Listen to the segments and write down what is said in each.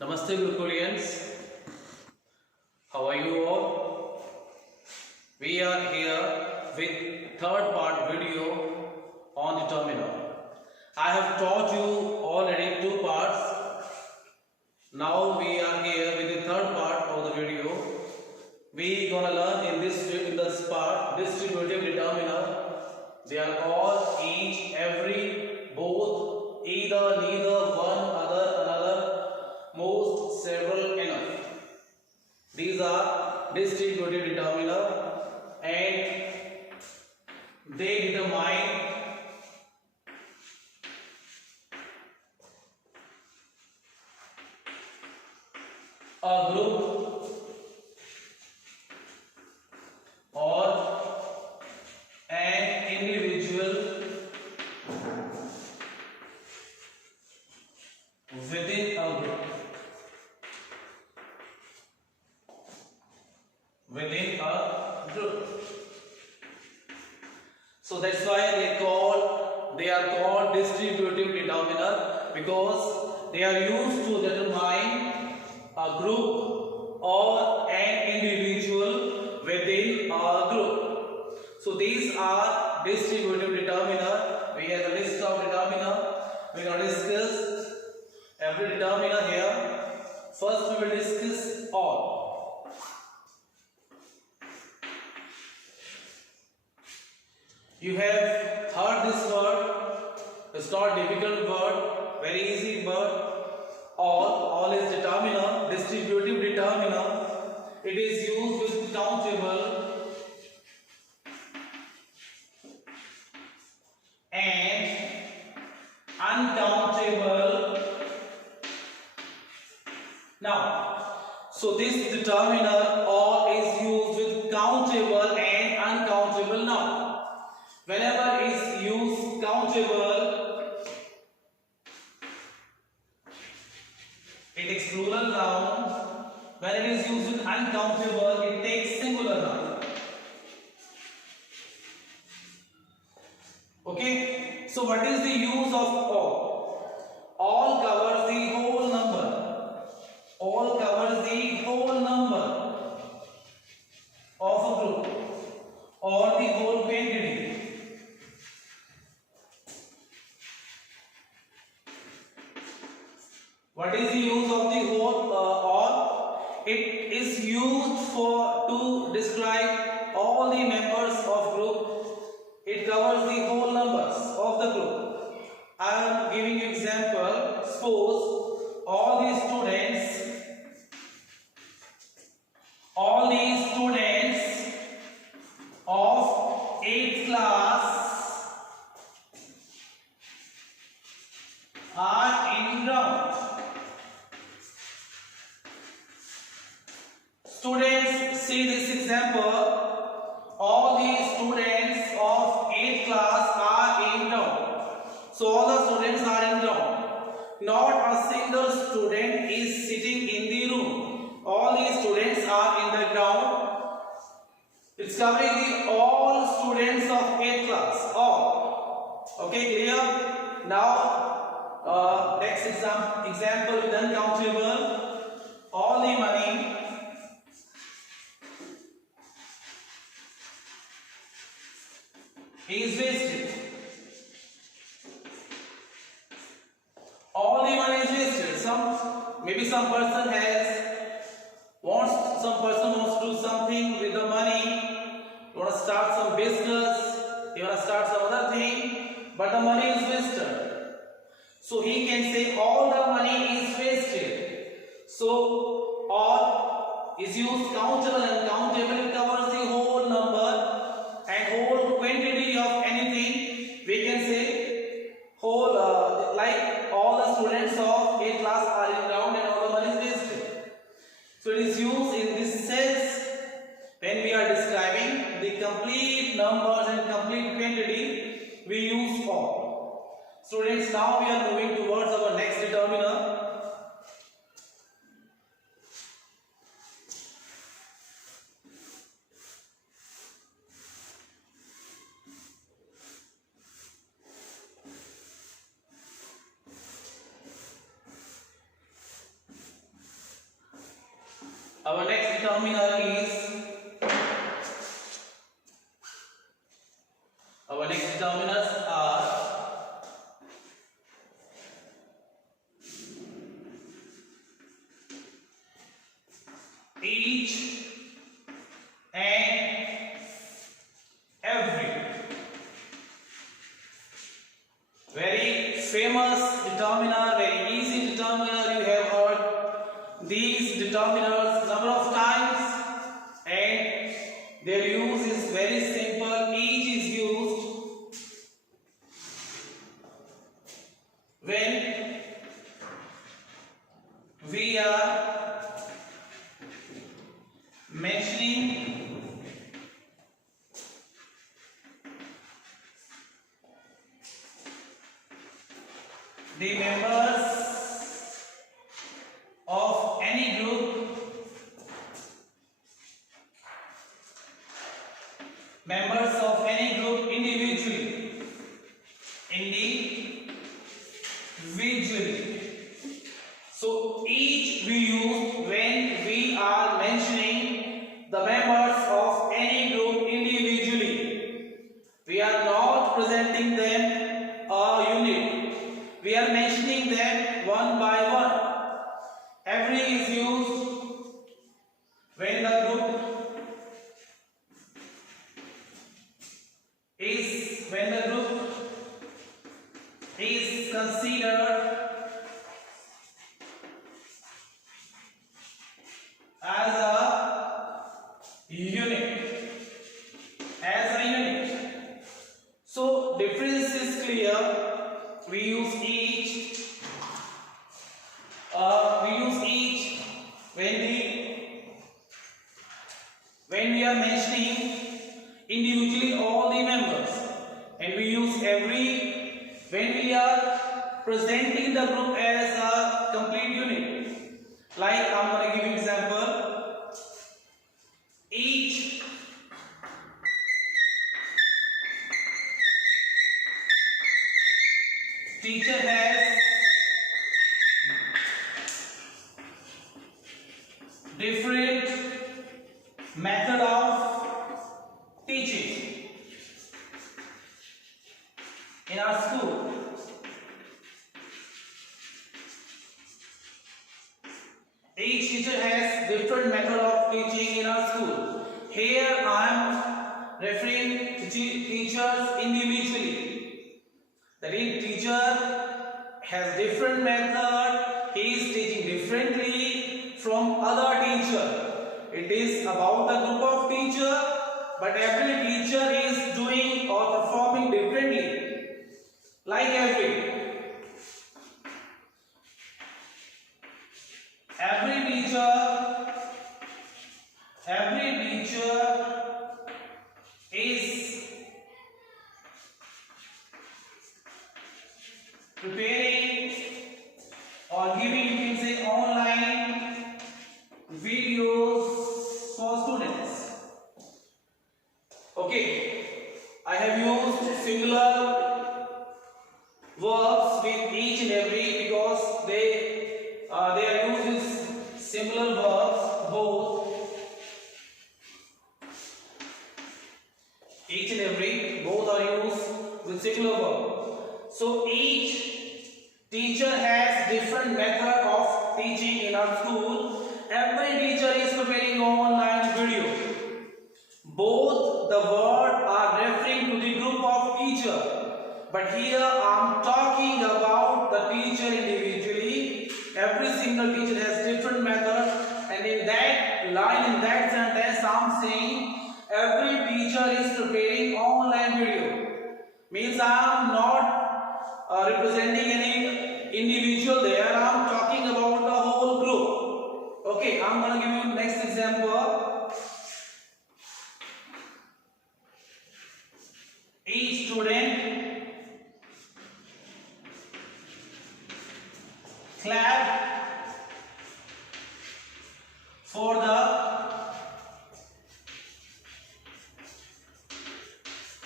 Namaste Gurukulians, how are you all? We are here with third part video on determiner. I have taught you already two parts. Now we are here with the third part of the video. We gonna learn in this part distributive determiner. They are all, each, every, both, either, neither, one, other, another, most, several, enough. These are distributive determiner and they determine a group or an individual within a group. So that's why they are called distributive determiner, because they are used to determine a group or an individual within a group. So these are distributive determiner. We have a list of determiner. We are going to discuss every determiner here. First we will discuss all. You have heard this word. It's not difficult word, very easy word. All is determiner, distributive determiner. It is used with countable and uncountable. Now, so this determiner all is used with countable and uncountable noun. Whenever is used countable, it takes plural noun. When it is used with uncountable, it takes singular noun. Okay, so what is the use of all? All covers the whole number. All covers the whole number of a group or the whole quantity. What is the use of the whole all? It is used to describe all the members of group. It covers the whole numbers of the group. I am giving you example. Suppose all the students of 8th class are in ground. Students, see this example. All the students of 8th class are in ground. So all the students are in ground. Not a single student is sitting in the room. All the students are in the ground. It's covering the all students of 8th class. All. Okay, clear? Now, next example with uncountable. All the money is wasted. All the money is wasted. Some person wants to do something with the money. You want to start some business. You want to start some other thing, but the money is wasted. So he can say all the money is wasted. So all is used countable and countable. It covers the whole number and whole quantity of anything. We can say whole like all the students of 8th class are in ground and all the money is wasted. So it is used in this sense when we are describing the complete numbers and complete quantity. We use all. Students, now we are moving towards our next determiner. Our next determiner is our next determiners are each and every. Very famous determiner, very easy determiner. You have heard these determiners number of times, and their use is very simple. Each is used when we are mentioning the members of any group, individually. So each we use when we are mentioning the members of any group individually. We are not presenting them a unit. We are mentioning them one by one. Every is used when the group is considered as a unit. So difference is clear. We use each when we are mentioning individually all the members, and we use every when we are presenting the group as a complete unit. Like I'm going to give you example. Each teacher has different method of teaching in our school. Each teacher has different method of teaching in our school. Here I am referring to teachers individually. That is, teacher has different method. He is teaching differently from other teacher. It is about the group of teacher, but every teacher is doing or performing differently. Like every teacher is preparing or giving, you can say, online videos for students. Okay, I have used singular verbs with each and every because they are used with singular verbs both. Each and every both are used with singular verb. So each teacher has different method of teaching in our school. Every teacher is preparing online video. Both the word are referring to the group of teacher, but here I am talking about the teacher individually. Every single teacher has different method, and in that line, in that sentence, I am saying every teacher is preparing online video. Means I am not representing any individual there. I am talking about the whole group. Okay, I am going to give you next example. Each student clap for the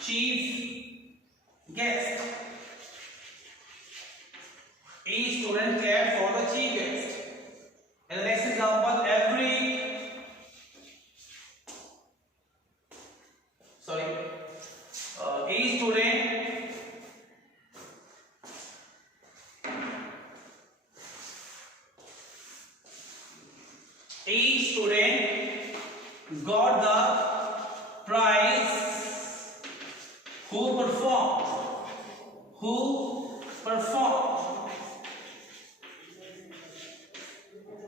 chief guest. Each student clap for the chief guest. And the next example, every Each student got the prize who performed. Who performed.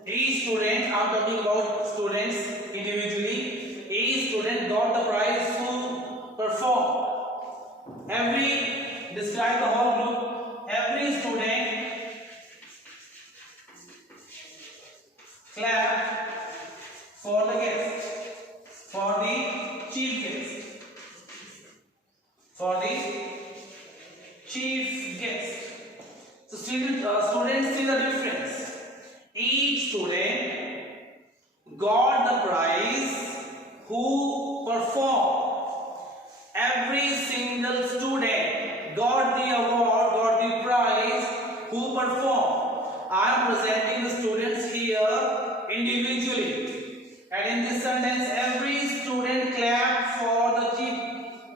Each student, I am talking about students individually. Each student got the prize who performed. Describe the whole group. Every student clap for the guest, for the chief guest, for the chief guest. So students see the difference. Each student got the prize who performed. Every single student got the award, got the prize who performed. I am presenting the students here individually, and in this sentence every student clapped for the chief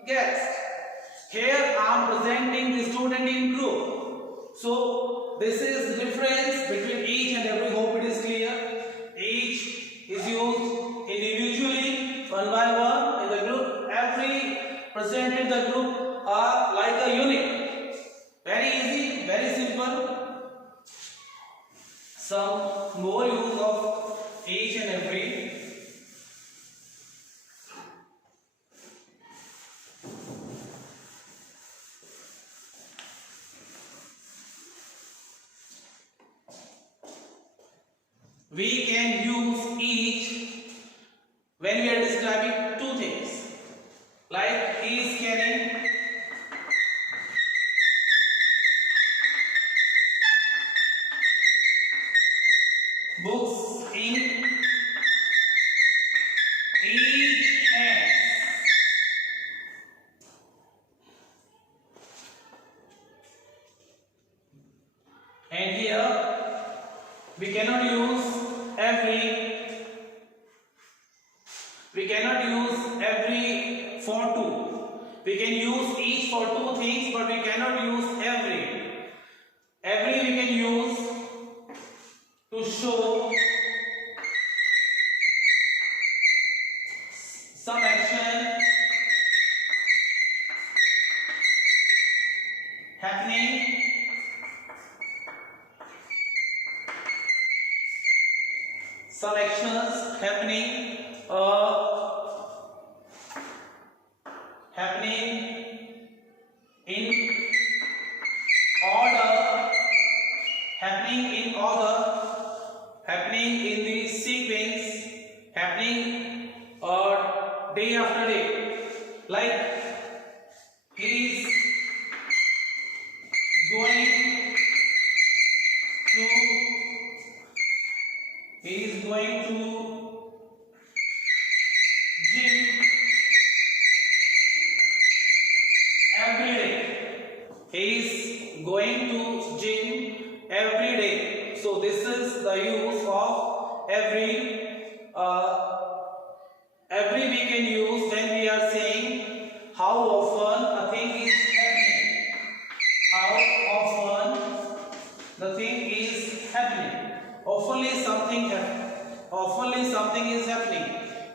guest. Here I am presenting the student in group. So this is the difference between each and every. Hope it is clear. Each is used individually, one by one. In the group, every present in the group are like a unit. Very easy, very simple. Some more use of each and every. We can use each when we are describing two things, like he is carrying books in each hand. And here we cannot use every for two. We can use each for two things, but we cannot use every. Every we can use to show some action happening some actions happening happening in the sequence, happening day after day. Like he is going to gym every day. He is going to gym every day. So this is the use of every. Every we can use when we are saying how often a thing is happening. How often the thing is happening. Oftenly something is happening.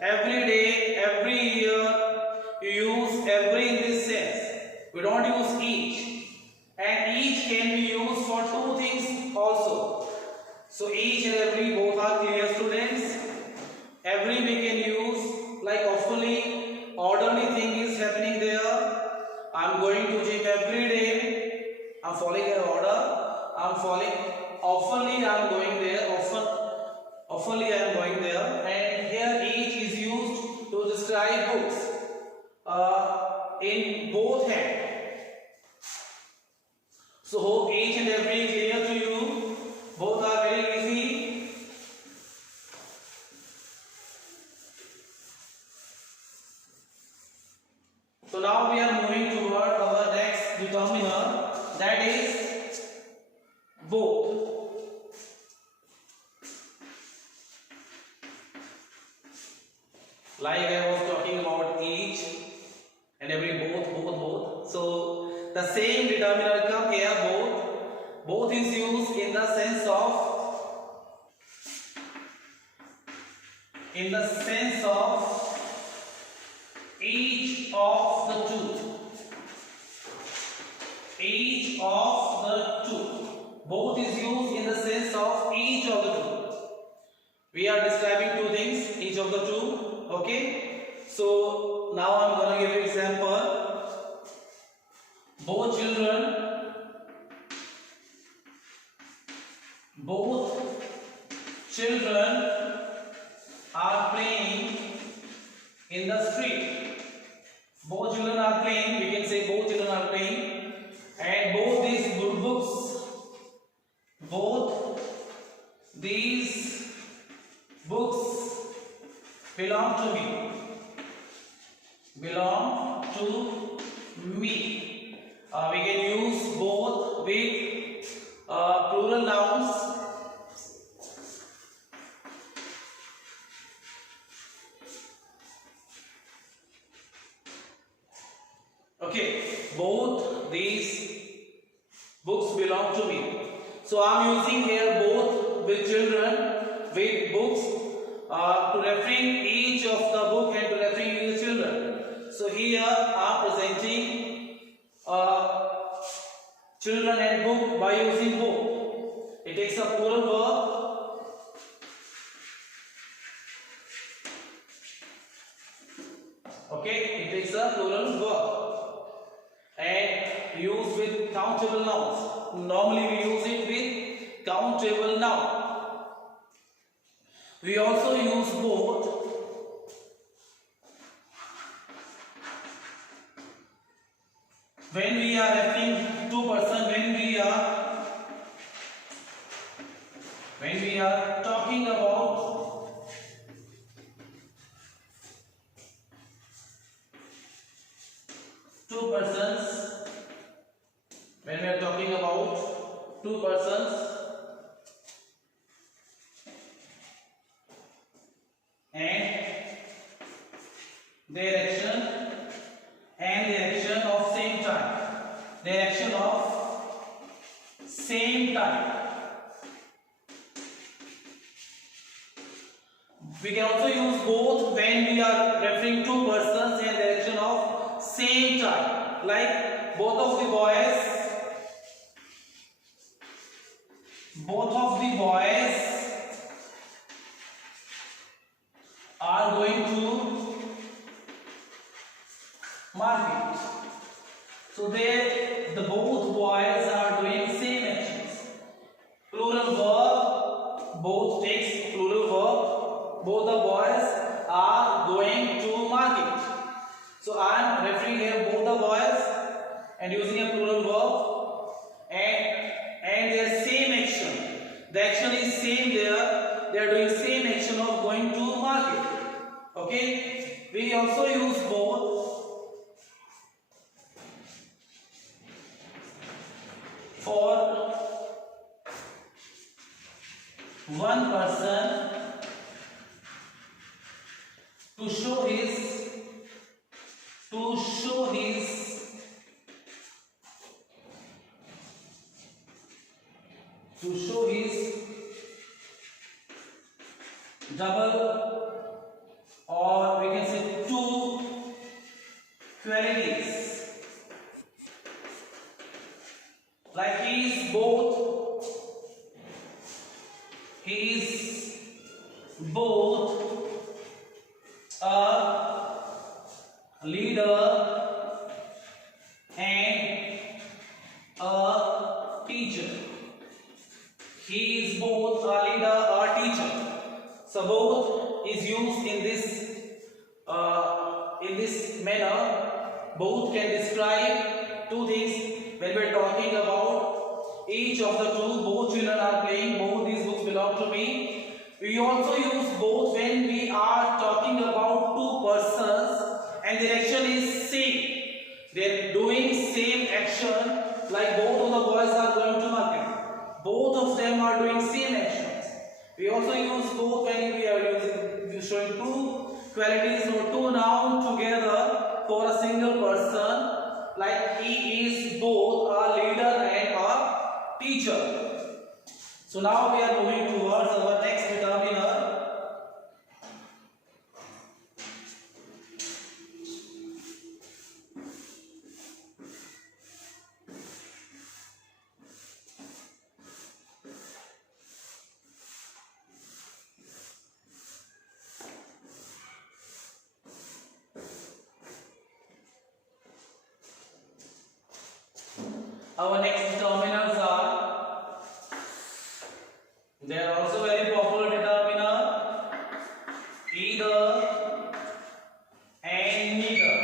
Every day, every year, you use every in this sense. We don't use each. And each can be used for two things also. So each and every both are clear, students. Every we can use like oftenly, orderly thing is happening there. I am going to gym every day. I am following an order. Oftenly I am going there. Oftenly I am going there. And here each is used to describe books in both hands. So hope each and every clear to you. Both are very easy. So now we are moving toward our next determiner, that is both. Like I was talking about each and every both. So the same determiner come here, both is used in the sense of in the sense of each of the two. Each of the two. Both is used in the sense of each of the two. We are describing two things, each of the two. Okay. So now I'm going to give you example. Both children are playing in the street. Both children are playing. We can say both children are playing, and both these books belong to me. Belong to me. We can use both with plural nouns. Okay, both these books belong to me. So I am using here both with children, with books, to referring each of the book and to referring the children. So here I am presenting children and book by using both. It takes a plural verb. Okay, it takes a plural verb. And used with countable nouns. Normally we use it with countable noun. We also use both when we are referring to person, when we are talking about two persons, when we are talking about two persons and their action of same time, their action of same time. We can also use both when we are referring to persons and their action of same time, like both of the boys are going to market. So the both boys are doing same actions. Plural verb, both takes plural verb. Both the boys are going to market. So I am referring here both the boys and using a plural verb and their same action. The action is same there. They are doing same action of going to market. Okay. We also use both for one person to show his double, or we can say two qualities, like he is both a leader and a teacher. He is both a leader or teacher. So both is used in this manner. Both can describe two things when we are talking about each of the two. Both children are playing. Both these books belong to me. We also use both when we are talking about two persons and their action is same. They are doing same action, like both of the boys are going to market. Both of them are doing same actions. We also use both when we are showing two qualities or two nouns together for a single person, like he is both a leader and a teacher. So now we are moving towards our next determiner. Our next determiners are, they are also very popular determiner, either and neither.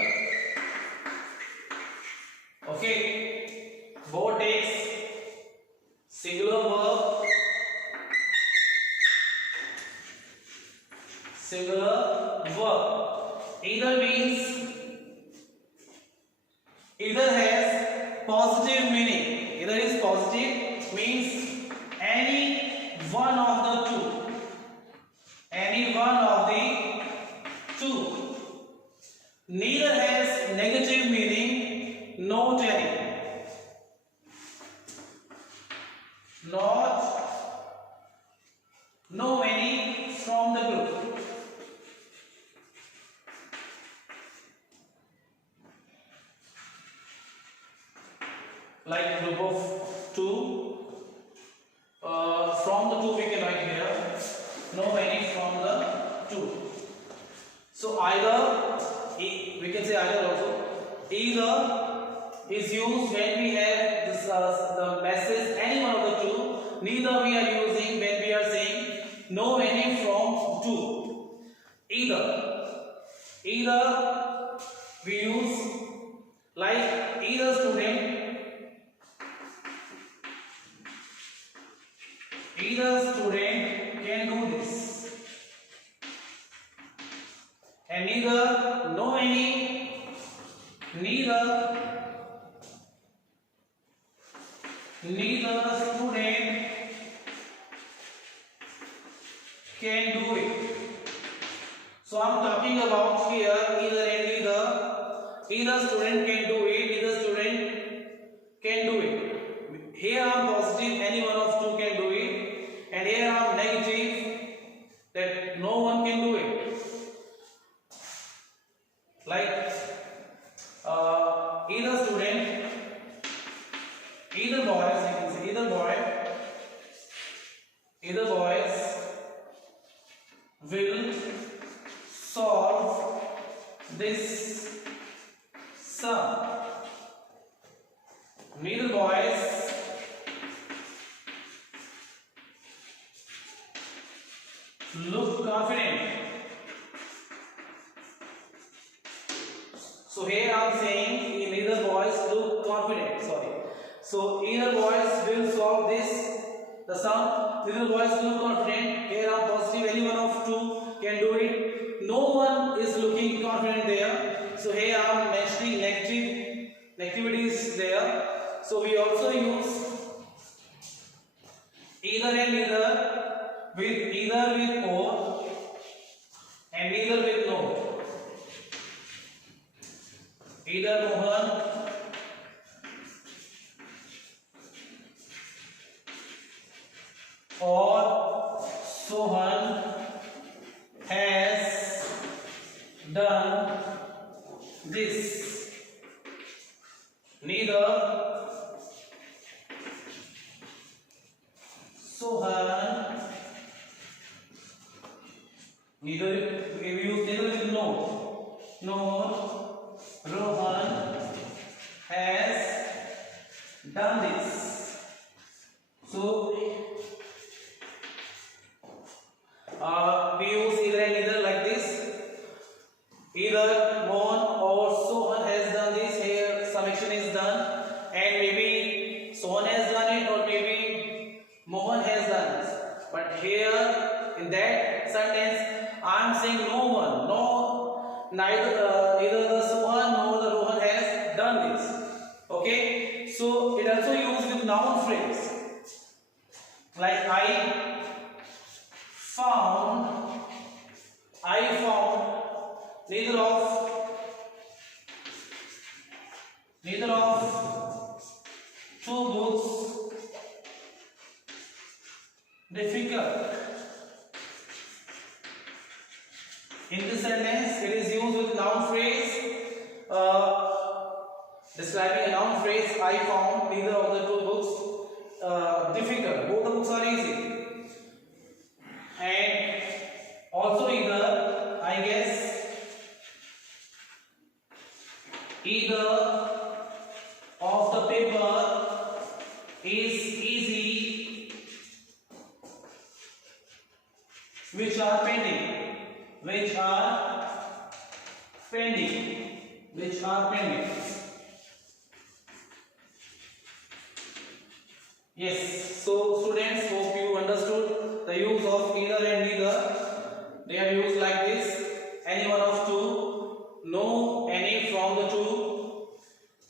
Okay, both takes singular verb, singular verb. Either means, either has positive meaning. Either is positive means any one of the two. Any one of the two. Neither has negative meaning, not any. Not no any from the group. Like group of two. From the two we can write here. No any from the two. So either, we can say either also. Either is used when we have this the message any one of the two. Neither we are using when we are saying no any from two. Either we use like either student can do this, and neither no any, neither student can do it. So I'm talking about here either and neither. Either student can do it, either student can do it. Here I'm positive, any one of two can do it, and here I'm negative, that no one can do it. Like either student, either boys, you can say either boys will solve this sum. Neither boys look confident. So here I am saying neither boys look confident. Sorry. So either boys will solve this, the sum. Neither boys look confident. Here I am positive. Any one of two can do it. No one is looking confident there. So here I am mentioning negativity is there. So we also use either and neither with either with or and neither with no. Either Mohan or Sohan has done this. Neither Sohan, neither we use neither with no. No, Rohan has done this. So we use either and neither like this. Either Mohan or Sohan has done this. Here some action is done, and maybe Sohan has done it, or maybe Mohan has done this. But here in that sentence, I am saying no one, neither the Sohan nor the Rohan has done this. Okay, so it also used with noun phrase. Like I found neither of two books difficult. In this sentence, it is used with noun phrase, describing a noun phrase. I found neither of the two books difficult. Both the books are easy. And also either, I guess, either of the paper which are pending, which are pending, which are pending. Yes, so students, hope you understood the use of either and neither. They are used like this: any one of two, no any from the two.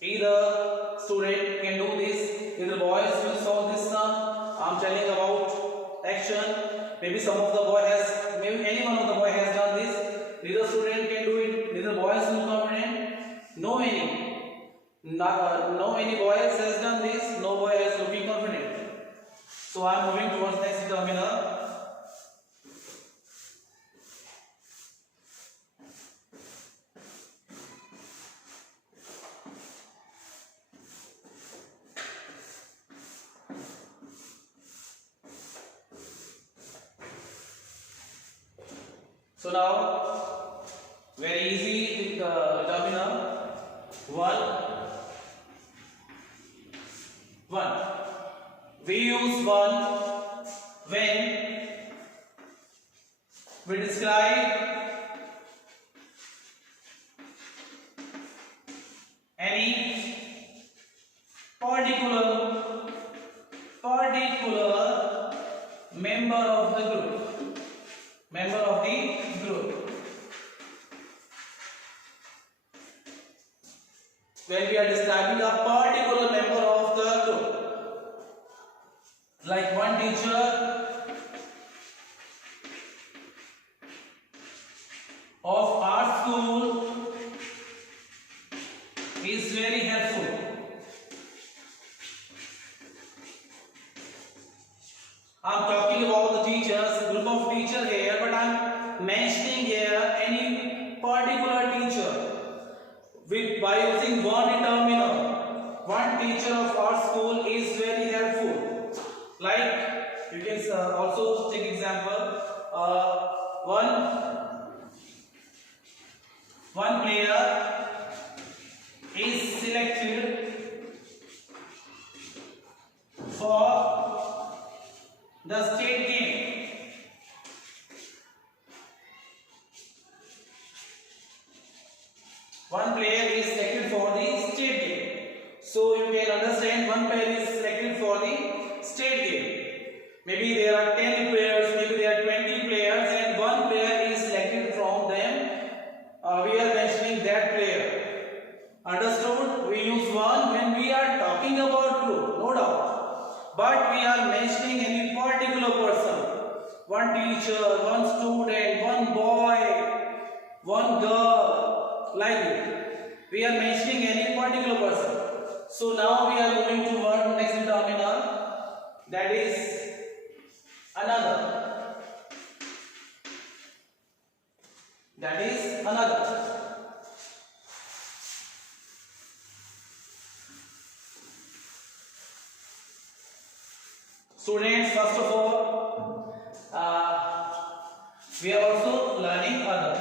Either student can do this, either boys will solve this sum. I am telling about action. Maybe some of the boy has, maybe any one of the boy has done this. Neither student can do it, neither boys will confident. No any boys has done this, no boy has to be confident. So I am moving towards next terminal. So now, very easy determiner. 1. We use 1 when we describe any particular member of the group. Member of the group. When we are describing a particular member of the group, like one teacher of our school is very helpful. I am talking about the teachers, group of teachers here, but I am mentioning here any particular teacher by using one determiner. One teacher of our school is very helpful. Like you can also take example. One player is selected for the state game. One player is selected for the state game. So you can understand one player is selected for the state game. Maybe there are 10 players, maybe there are 20 players, and one player is selected from them. We are mentioning that player. Understood? We use one when we are talking about group, no doubt. But we are mentioning any particular person. One teacher, one student, one boy, one girl, like it. We are mentioning any particular person. So now we are moving toward next determiner, that is another. That is another. Students, first of all, we are also learning other.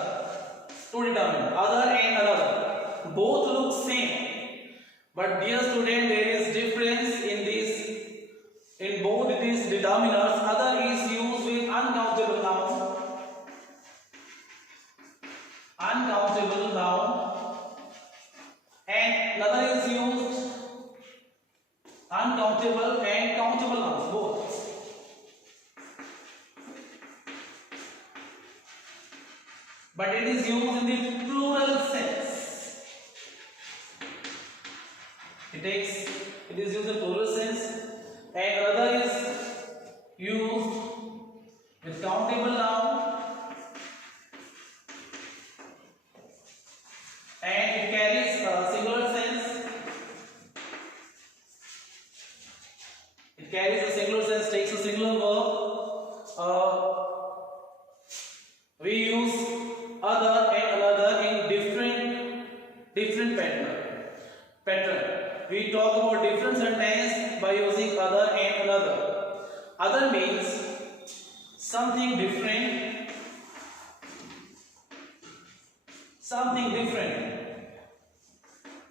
To determine other and another, both look same, but dear student, there is difference in this. In both these determiners, other is used with uncountable noun, and another is used uncountable and countable nouns, both. But it is used in the plural sense. It is used in plural sense, and another is used with countable noun, and it carries a singular sense. It carries a singular sense, takes a singular verb. We use other and another in different pattern. We talk about different sentence by using other and another. Other means something different.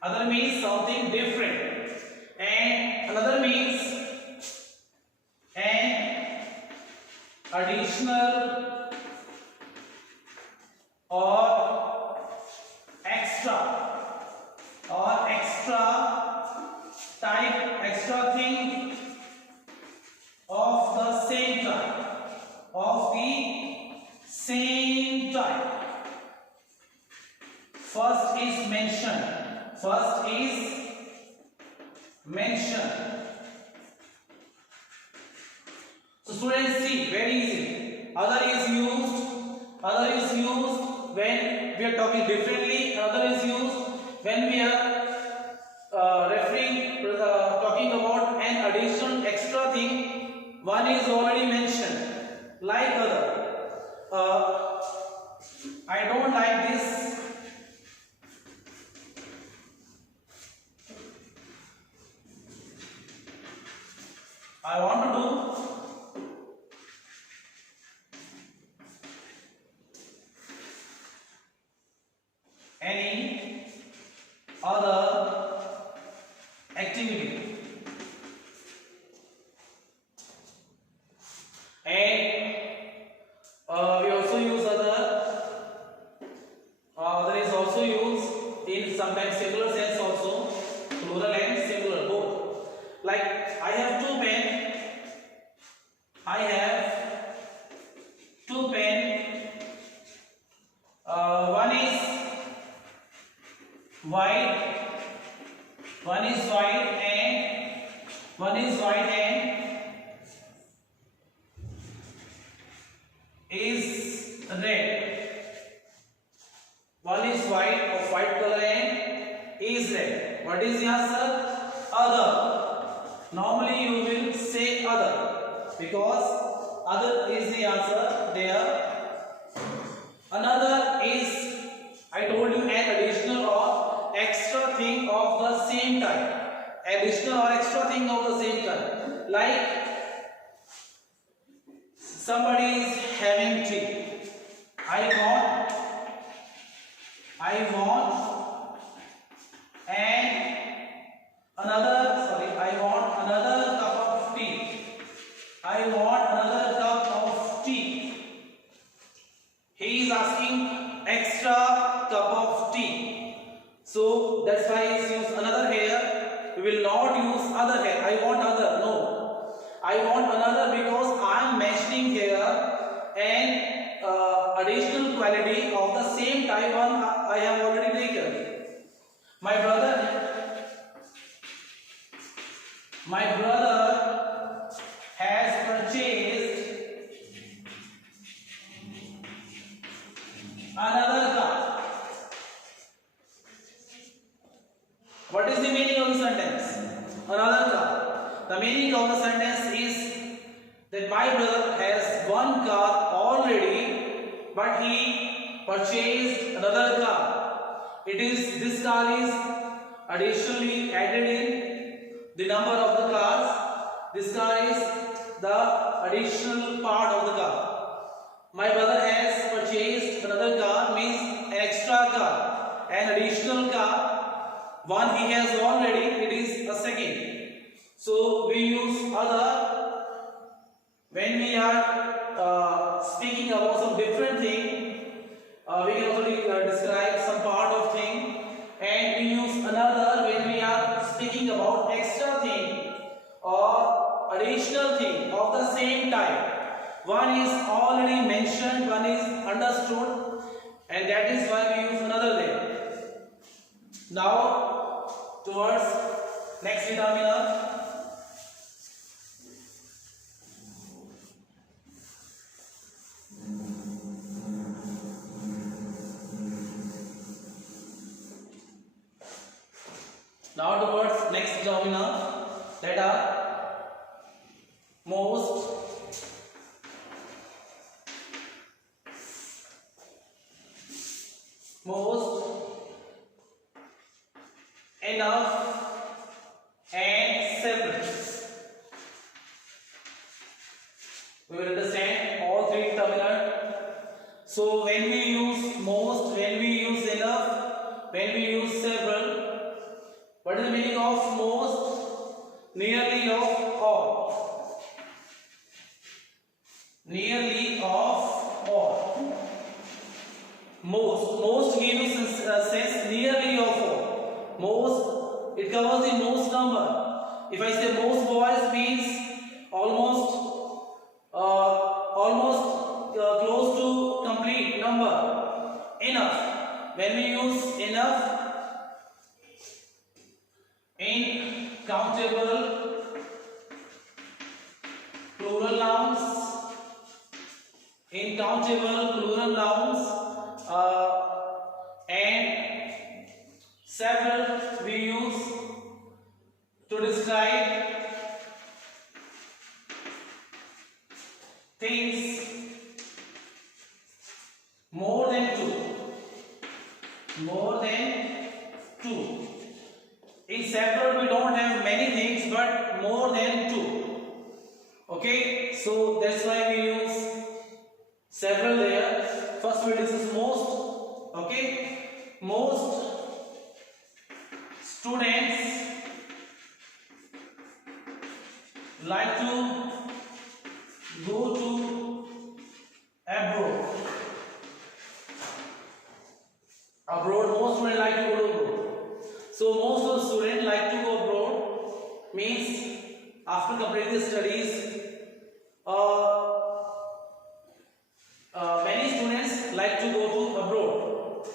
Other means something different, and another means an additional or extra type, extra thing of the same type. First is mention. So students, see, very easy. Other is used when we are talking differently. Other is used when we are talking about an additional extra thing. One is already mentioned, like other. I don't like this. I want to do any other activity, and we also use other is also used in sometimes singular sense also, plural and singular both. Like I have two pen. One is white and is red. One is white of white color and is red. What is the answer? Other. Normally you will say other because other is the answer there. Another is, I told you, an additional or extra thing of the same type. Additional or extra thing of the same type. Like somebody is having tea. I want another cup of tea. I want another cup of tea. He is asking extra cup of tea. So that's why he use another here. We will not use other here. I want other. No. I want another because I am mentioning here an additional quality of the same type one I have already taken. My brother has purchased another car. What is the meaning of the sentence? Another car. The meaning of the sentence is that my brother has one car already, but he purchased another car. This car is additionally added in the number of the cars. This car is the additional part of the car. My brother has purchased another car means an extra car, an additional car. One he has already, it is a second. So we use other when we are speaking about some different thing. We can also describe some part of thing, and we use another when we are speaking about extra thing or additional thing of the same type. One is already mentioned, one is understood, and that is why we use another there. Now towards next determiner. Now towards next determiner, that are most, enough, and several. We will understand all three determinants. So when we use most, when we use enough, when we use several, what is the meaning of most? Nearly of all. Nearly of all. Most. number. Enough. When we use enough in countable plural nouns, and several we use to describe things more than two. In several we don't have many things but more than two. Okay, so that's why we use several there. First we discuss most. Okay, most students like to go to abroad. Most students like to go to abroad. So most of the students like to go abroad means after completing the studies, many students like to go to abroad.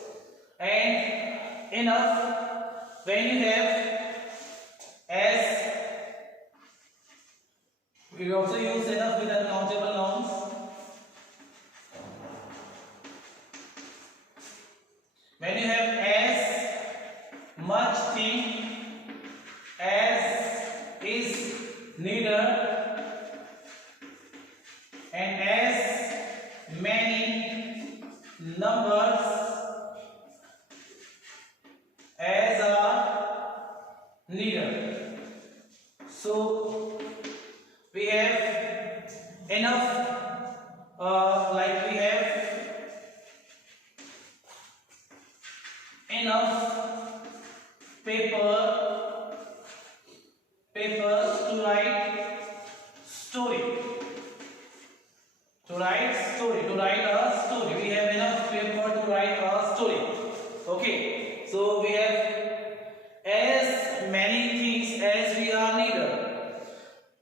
And enough, when you have as, we also use enough with uncountable nouns. When you have as much thing as is needed, and as many numbers as are needed. So we have enough, like we have enough papers to write story. To write a story. We have enough paper to write a story. Okay, so we have as many things as we are needed.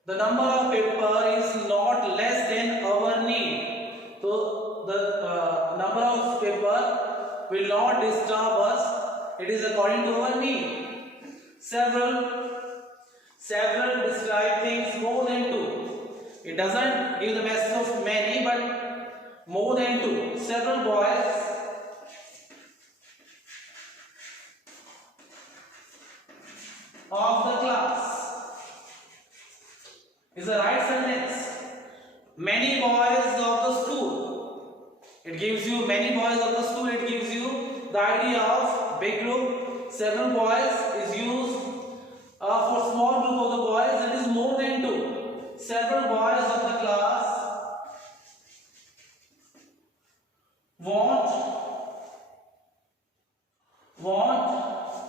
The number of paper is not less than our need. So the number of paper will not disturb us. It is according to our need. Several describe things more than two. It doesn't give the message of many, but more than two. Several boys of the class is the right sentence. Many boys of the school. It gives you many boys of the school. It gives you the idea of big group. Several boys is used for small group of the boys. It is more than two. Several boys of the class want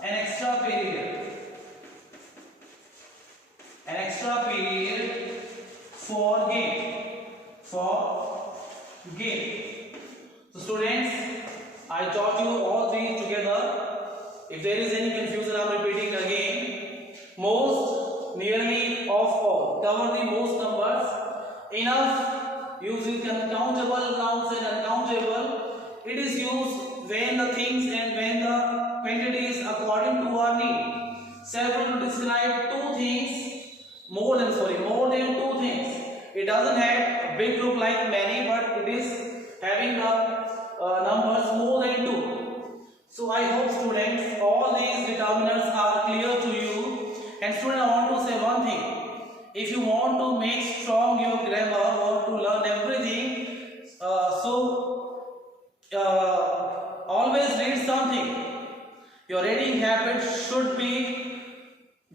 an extra period. An extra period for game. So students, I taught you all three together. If there is any confusion, I am repeating again. Most, nearly, of all. Cover the most numbers. Enough, used with uncountable nouns and uncountable. It is used when the things and when the quantity is according to our need. Several to describe two things. More than two things. It doesn't have a big group like many, but it is having the numbers more than two. So I hope students, all these determinants are clear to you. And students, I want to say one thing. If you want to make strong your grammar or to learn everything, always read something. Your reading habit should be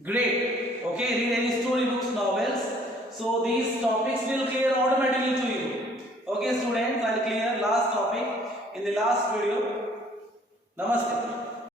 great. Okay, read any storybooks, novels. So these topics will clear automatically to you. Okay students, I'll clear last topic in the last video. Namaste.